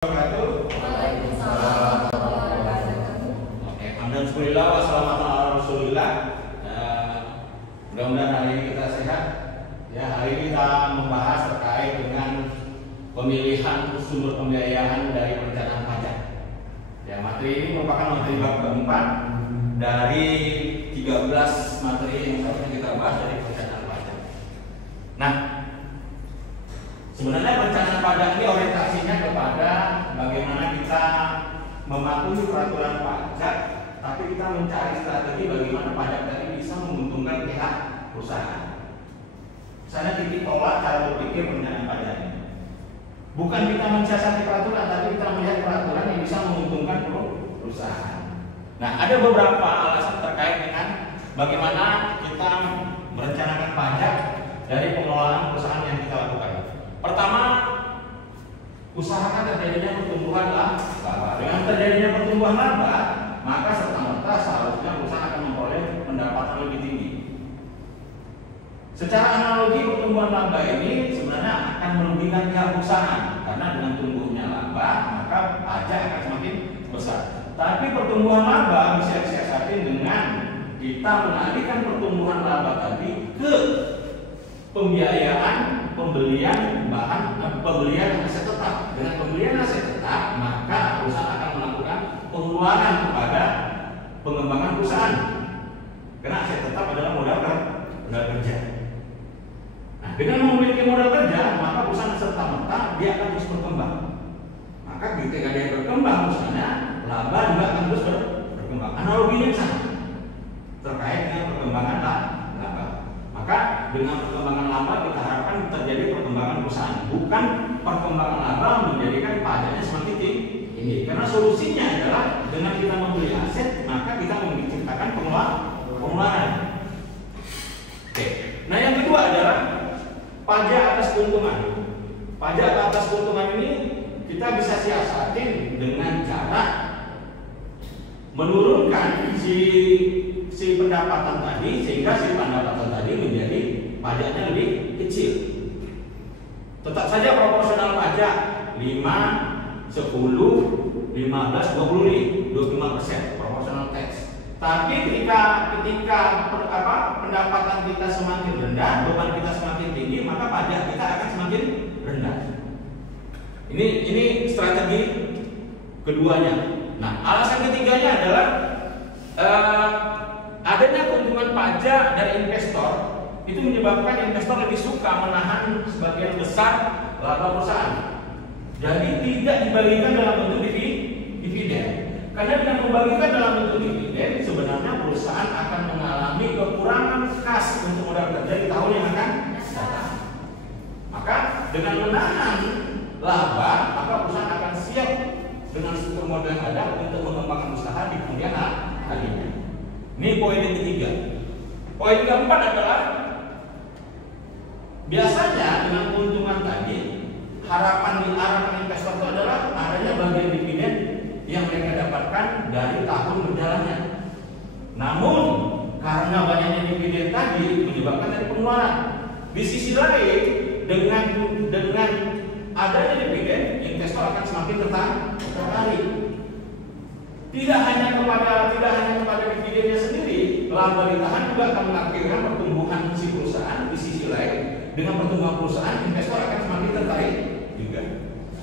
Waalaikumsalam warahmatullahi wabarakatuh. Oke, alhamdulillah wassalamualaikum warahmatullahi wabarakatuh. Mudah-mudahan hari ini kita sehat. Ya, hari ini kita membahas terkait dengan pemilihan sumber pembiayaan dari perencanaan pajak. Ya, materi ini merupakan materi bab keempat dari 13 materi yang harusnya kita bahas dari perencanaan pajak. Nah, sebenarnya perencanaan pajak ini orientasinya kepada bagaimana kita mematuhi peraturan pajak, tapi kita mencari strategi bagaimana pajak tadi bisa menguntungkan pihak perusahaan. Misalnya titik tolak cara berpikir perencanaan pajak ini. Bukan kita mensiasati peraturan, tapi kita melihat peraturan yang bisa menguntungkan perusahaan. Nah, ada beberapa alasan terkait dengan bagaimana kita merencanakan pajak dari pengelolaan perusahaan yang kita lakukan. Pertama, usahakan terjadinya pertumbuhan laba. Dengan terjadinya pertumbuhan laba, maka serta-merta seharusnya perusahaan akan memperoleh pendapatan lebih tinggi. Secara analogi, pertumbuhan laba ini sebenarnya akan merugikan pihak perusahaan karena dengan tumbuhnya laba, maka pajak akan semakin besar. Tapi pertumbuhan laba bisa disiasati dengan kita mengalihkan pertumbuhan laba tadi ke pembiayaan pembelian aset tetap. Dengan pembelian aset tetap, maka perusahaan akan melakukan pengeluaran kepada pengembangan perusahaan. Karena aset tetap adalah modal kerja. Nah, dengan memiliki modal kerja, maka perusahaan serta-merta dia akan terus berkembang. Maka ketika dia berkembang, misalnya laba juga akan terus berkembang. Analoginya sama terkait dengan perkembangan laba. Maka dengan perkembangan laba kita harapkan terjadi perkembangan perusahaan, bukan perkembangan laba menjadikan pajaknya semakin tinggi. Karena solusinya adalah dengan kita membeli aset, maka kita menciptakan pengeluaran. Oke. Nah, yang kedua adalah pajak atas keuntungan. Pajak atas keuntungan ini kita bisa siasati dengan cara menurunkan si pendapatan tadi, sehingga si pendapatan tadi menjadi pajaknya lebih kecil. Tetap saja proporsional pajak 5, 10, 15, 25% proporsional tax. Tapi ketika pendapatan kita semakin rendah, beban kita semakin tinggi, maka pajak kita akan semakin rendah. Ini strategi keduanya. Nah, alasan ketiganya adalah adanya keuntungan pajak dari investor itu menyebabkan investor lebih suka menahan sebagian besar laba perusahaan. Jadi tidak dibagikan dalam bentuk dividen. Karena dengan membagikan dalam bentuk dividen, sebenarnya perusahaan akan mengalami kekurangan kas untuk modal kerja di tahun yang akan datang. Maka dengan menahan laba, maka perusahaan akan siap dengan struktur modal yang ada untuk mengembangkan usaha di kemudian harinya. Ini poin yang ketiga. Poin keempat adalah biasanya dengan keuntungan tadi, harapan investor itu adalah adanya bagian dividen yang mereka dapatkan dari tahun berjalannya. Namun karena banyaknya dividen tadi menyebabkan dari pengeluaran. Di sisi lain, dengan adanya dividen, investor akan semakin tertarik. Tidak hanya kepada dividennya sendiri, laba ditahan juga akan mengakhirkan pertumbuhan si perusahaan. Di sisi lain, dengan pertumbuhan perusahaan, investor akan semakin tertarik juga.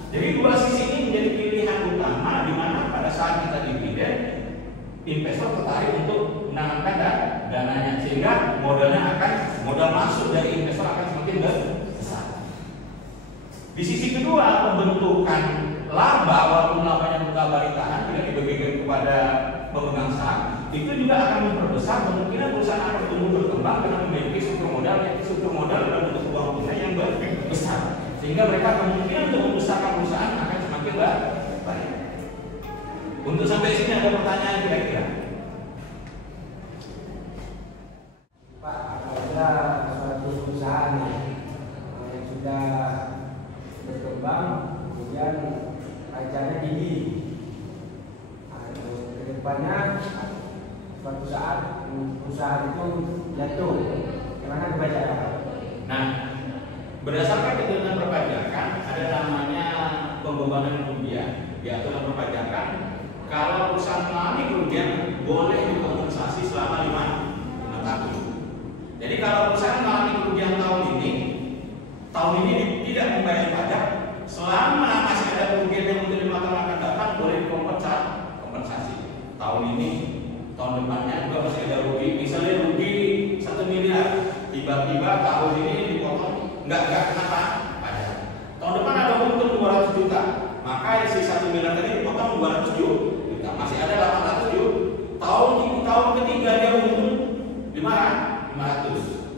Jadi dua sisi ini menjadi pilihan utama di mana pada saat kita dividen, investor tertarik untuk menanamkan dananya, sehingga modal masuk dari investor akan semakin besar. Di sisi kedua, pembentukan laba, walaupun labanya laba ditahan tidak dibagikan kepada pemegang saham, itu juga akan memperbesar kemungkinan perusahaan akan bertumbuh berkembang dengan memiliki struktur modal dalam bentuk uang tunai yang besar, sehingga mereka kemungkinan untuk membesarkan perusahaan akan semakin baik. Untuk sampai sini ada pertanyaan kira-kira? Pak, apabila suatu perusahaan yang sudah berkembang, kemudian pajaknya tinggi, kedepannya suatu saat perusahaan itu jatuh, gimana kebacaannya? Nah, berdasarkan ketentuan perpajakan ada namanya pembebanan kerugian di aturan perpajakan, kalau perusahaan mengalami kerugian boleh dikompensasi selama 5 tahun. Jadi kalau perusahaan mengalami kerugian tahun ini tidak membayar pajak, selama masih ada kerugian yang untuk 5 tahun akan datang boleh dikompensasi. Tahun ini, tahun depannya juga masih ada rugi. Misalnya rugi 1 miliar, tiba-tiba tahun ini dipotong nggak kenapa pajak. Tahun depan ada untung 200 juta, maka si 1 miliar tadi dipotong 200 juta, masih ada 800 juta. Tahun ketiga dia untung 500.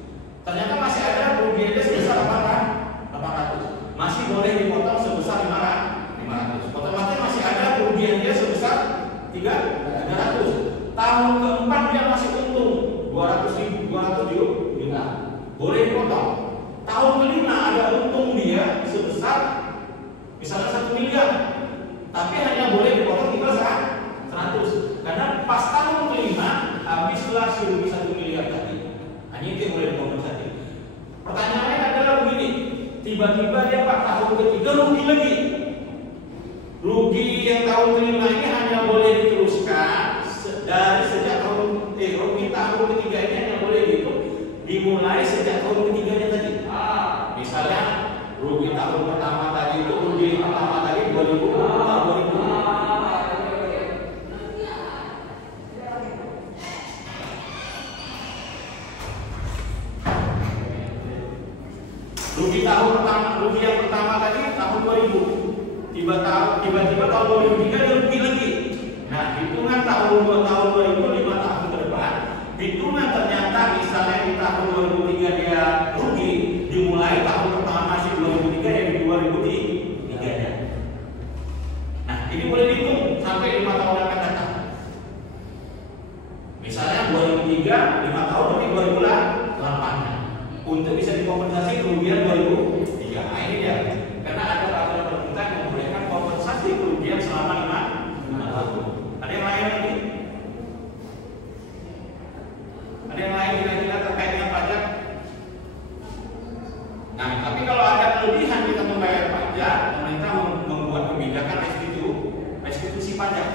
Ternyata masih ada kerugiannya sebesar 800, masih boleh dipotong sebesar 500. Otomatis masih ada kerugiannya sebesar 300. Tahun keempat dia masih untung 200 juta, boleh dipotong. Tahun kelima ada untung dia sebesar misalnya 1 miliar, tapi hanya boleh dipotong tinggal 100. Karena pas tahun kelima habislah si rugi 1 miliar tadi, hanya itu yang boleh dikompensasi. Pertanyaannya adalah begini, tiba-tiba dia tahun ketiga rugi lagi. Rugi yang tahun kelima ini hanya boleh diteruskan dari sejak rugi tahun ketiga ini hanya boleh dimulai sejak tahun ketiganya tadi. Misalnya rugi tahun pertama tadi itu rugi pertama tadi 2000. Rugi yang pertama tadi tahun 2000. Tiba-tiba tahun 2003 dia rugi lagi. Nah, hitungan tahun 2000 5 tahun ke depan, hitungan ternyata misalnya di tahun 2003 dia rugi, dimulai tahun pertama masih 2003 ya di 2003 nya. Nah, ini boleh dihitung sampai 5 tahun akan datang. Misalnya 2003 5 tahun berarti 2008 untuk bisa dikompensasi kerugian 2003. Nah, ini dia. Karena ada peraturan pemerintah yang membolehkan kompensasi kerugian selama 5 tahun. Ada yang lain lagi? Ada yang lain kira-kira terkait dengan pajak? Nah, tapi kalau ada kelebihan kita membayar pajak, pemerintah membuat kebijakan restitusi pajak.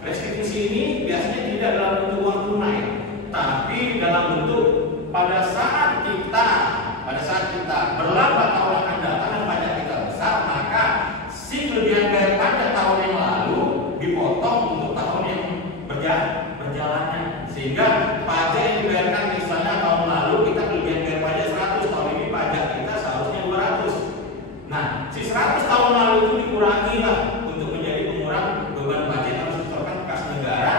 Restitusi ini biasanya tidak dalam bentuk uang tunai, tapi dalam bentuk pada saat kita berlaba tahun akan datang dan pajak kita besar, maka si kelebihan bayar pajak tahun yang lalu dipotong untuk tahun yang berjalannya, sehingga pajak yang dibayarkan misalnya tahun lalu kita kelebihan bayar pajak 100, tahun ini pajak kita seharusnya 200. Nah, si 100 tahun lalu itu dikurangi lah untuk menjadi pengurang beban pajak yang harus disetorkan ke kas negara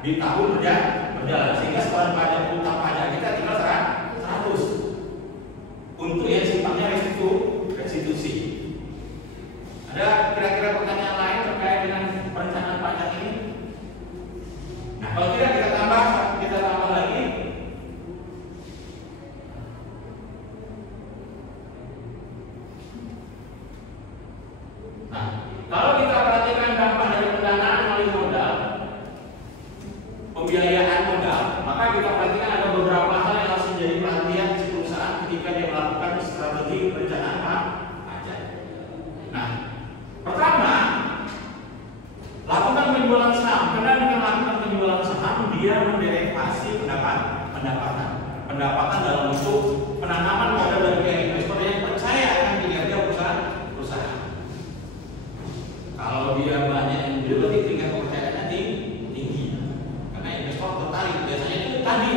di tahun berjalan, sehingga setelah pajak utang pajak kita tinggal 100 untuk yang sifatnya restitusi. Ada kira-kira pertanyaan lain terkait dengan perencanaan pajak ini? Nah, kalau tidak kita tambah lagi. Nah, kalau kita perhatikan dampak dari pendanaan melalui modal, pembiayaan modal, maka kita perhatikan ada beberapa hal yang harus menjadi perhatian si perusahaan ketika dia melakukan strategi perencanaan pajak. Nah, pertama, lakukan penjualan saham. Karena dengan melakukan penjualan saham, dia menderivasi pendapatan dalam bentuk penanaman modal dari pihak investor yang percaya akan kinerja perusahaan. Kalau dia banyak yang beli, berarti tingkat kepercayaannya tinggi. Karena investor tertarik. Biasanya itu tadi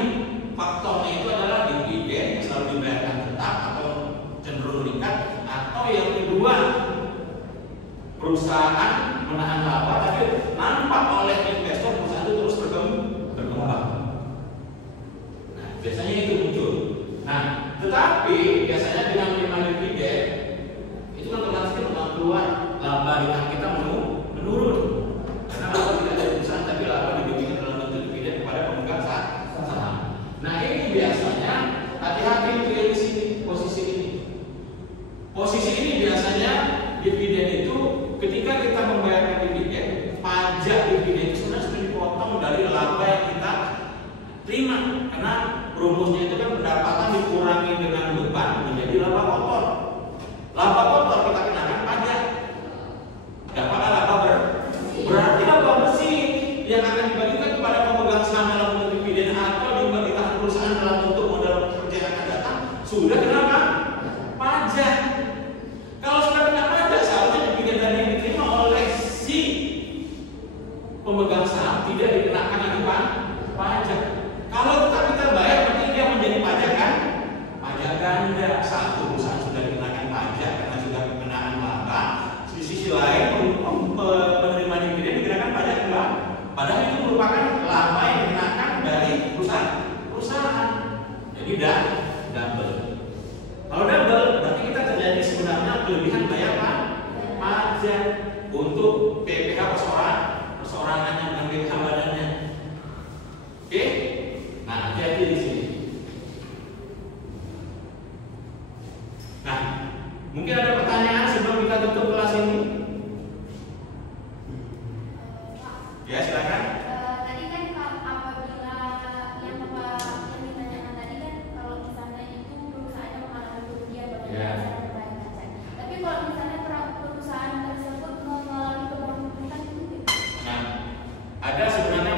faktornya itu adalah dividen yang selalu dibayarkan tetap atau cenderung meningkat, atau yang kedua perusahaan menahan laba tapi nampak oleh investor perusahaan itu terus berkembang. Nah, biasanya itu muncul. Nah, tetapi biasanya dengan menerima dividen itu kan otomatis keluar laba di tangan kita menurun. Karena laba tidak ada perusahaan tapi laba diberikan dalam bentuk dividen kepada pemegang saham. Nah, ini biasanya hati-hati itu ya di sini posisi ini. Posisi ini biasanya dividen itu ketika kita membayarkan dividen, pajak dividen itu sebenarnya sudah dipotong dari laba yang kita terima. Karena rumusnya itu kan pendapatan dikurangi dengan beban menjadi laba kotor. Laba kotor kita kenakan pajak. yang akan dibagikan kepada pemegang saham dalam bentuk dividen atau dibagikan perusahaan dalam bentuk modal kerja yang akan datang sudah kenapa? Pajak. Kalau sudah kena pajak, seharusnya dividen tadi yang diterima oleh si pemegang saham tidak dikenakan lagi pajak. Kalau tetap kita bayar, berarti dia menjadi pajak kan? Pajak ganda. Satu, perusahaan sudah dikenakan pajak karena sudah kekenaan laba. Di sisi lain, penerima dividen dikenakan pajak juga. Padahal itu merupakan laba yang dikenakan dari perusahaan. Jadi double. Kalau double, berarti kita terjadi sebenarnya kelebihan bayar pajak untuk PPh perseorangannya dan PPh badannya. Oke? Nah, hati-hati di sini. Nah, mungkin ada pertanyaan sebelum kita tutup kelas ini? Ya, silakan. Tadi kan apabila yang ditanyakan tadi kan kalau misalnya itu perusahaannya mengalami kerugian bagaimana cara membayar pajak. Tapi kalau misalnya perusahaan tersebut mengalami kebangkrutan itu Nah, ada sebenarnya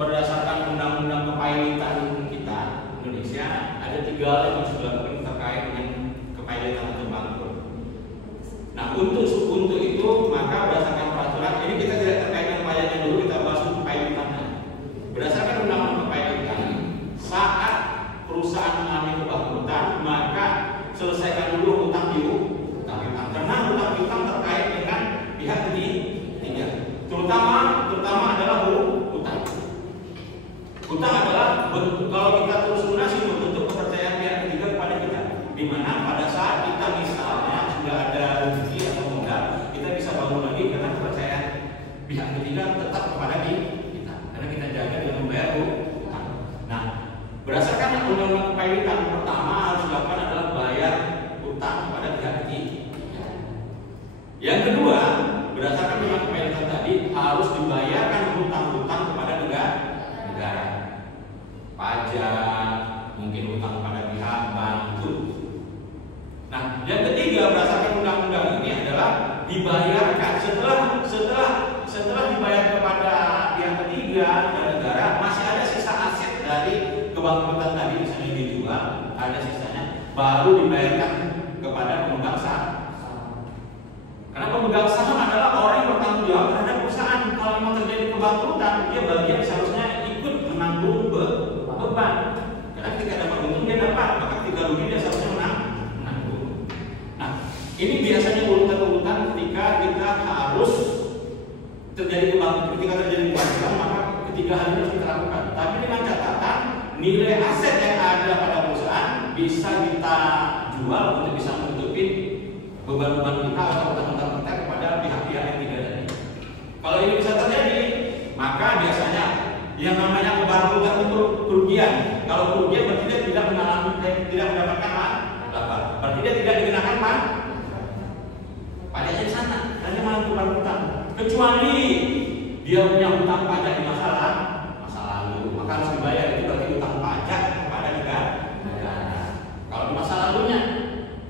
berdasarkan undang-undang kepailitan kita Indonesia ada 3 hal yang harus dilakukan terkait dengan kepailitan atau bangkrut. Nah, untuk itu maka berdasarkan peraturan ini kita tidak terkait dengan pajaknya dulu, kita bahas kepailitannya. Berdasarkan undang-undang kepailitan, saat perusahaan mengalami kebangkrutan maka selesaikan dulu hutang piutang karena hutang piutang terkait dengan pihak ketiga, terutama adalah hutang. Hutang adalah bentuk, kalau kita terus lunasi bentuk kepercayaan pihak ketiga kepada kita, di mana pada saat kita misalnya sudah ada rezeki atau modal, kita bisa bangun lagi karena kepercayaan pihak ketiga tetap kepada kita, karena kita jaga dengan membayar hutang. Nah, berdasarkan undang-undang kepailitan, pertama harus dilakukan adalah bayar hutang kepada pihak ketiga. Yang kedua, berdasarkan undang-undang kepailitan tadi harus dibayarkan hutang-hutang kepada negara. Pajak, mungkin hutang pada pihak bangkrut. Nah, yang ketiga berdasarkan undang-undang ini adalah dibayarkan setelah dibayar kepada pihak ketiga dan negara, masih ada sisa aset dari kebangkrutan tadi, misalnya dijual, ada sisanya, baru dibayarkan kepada pemegang saham. Karena pemegang saham adalah orang yang bertanggung jawab terhadap perusahaan. Kalau memang terjadi kebangkrutan, dia bagian seharusnya ikut menanggung beban. Karena ketika dapat untung dia dapat, maka ketika rugi dia seharusnya menanggung. Nah, ini biasanya urutan-urutan ketika kita harus terjadi kebangkrutan, maka ketiga hal ini harus kita lakukan. Tapi dengan catatan nilai aset yang ada pada perusahaan bisa kita jual untuk bisa menutupi beban-beban kita atau hutang-hutang kita kepada pihak-pihak yang tidak tadi. Kalau ini bisa terjadi, maka biasanya yang namanya kebangkrutan itu kerugian. Kalau kerugian berarti dia tidak mendapatkan laba. Berarti dia tidak dikenakan pajaknya di sana. Dan dia malah kebangkrutan. Kecuali dia punya hutang pajak di masa lalu, maka harus dibayar. Itu berarti hutang pajak kepada negara. Kalau di masa lalunya,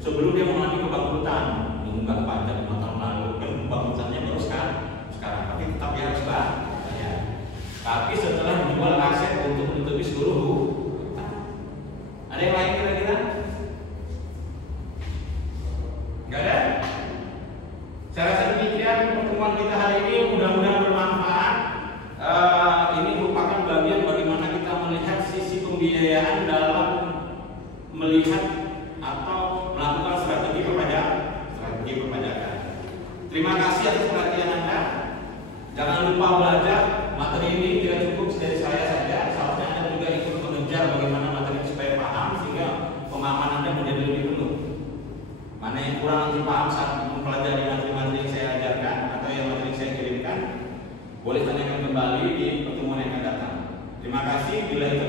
sebelum dia mengalami kebangkrutan, mengunggah pajak 5 tahun lalu, dan kebangkrutannya baru sekarang, tapi tetap dia harus bayar. Tapi setelah dijual aset untuk menutupi seluruh hutang. Ada yang lain kira-kira? Enggak ada? Saya rasa demikian pertemuan kita hari ini, mudah-mudahan bermanfaat. Ini merupakan bagian bagaimana kita melihat sisi pembiayaan dalam melihat atau melakukan strategi perpajakan. Terima kasih atas perhatian Anda. Jangan lupa belajar. Materi ini tidak cukup dari saya saja. Seharusnya Anda juga ikut mengejar bagaimana materi supaya paham, sehingga pemahaman Anda menjadi lebih penuh. Mana yang kurang nanti paham saat mempelajari materi-materi yang saya ajarkan atau yang materi yang saya kirimkan, boleh tanyakan kembali di pertemuan yang akan datang. Terima kasih. Bila itu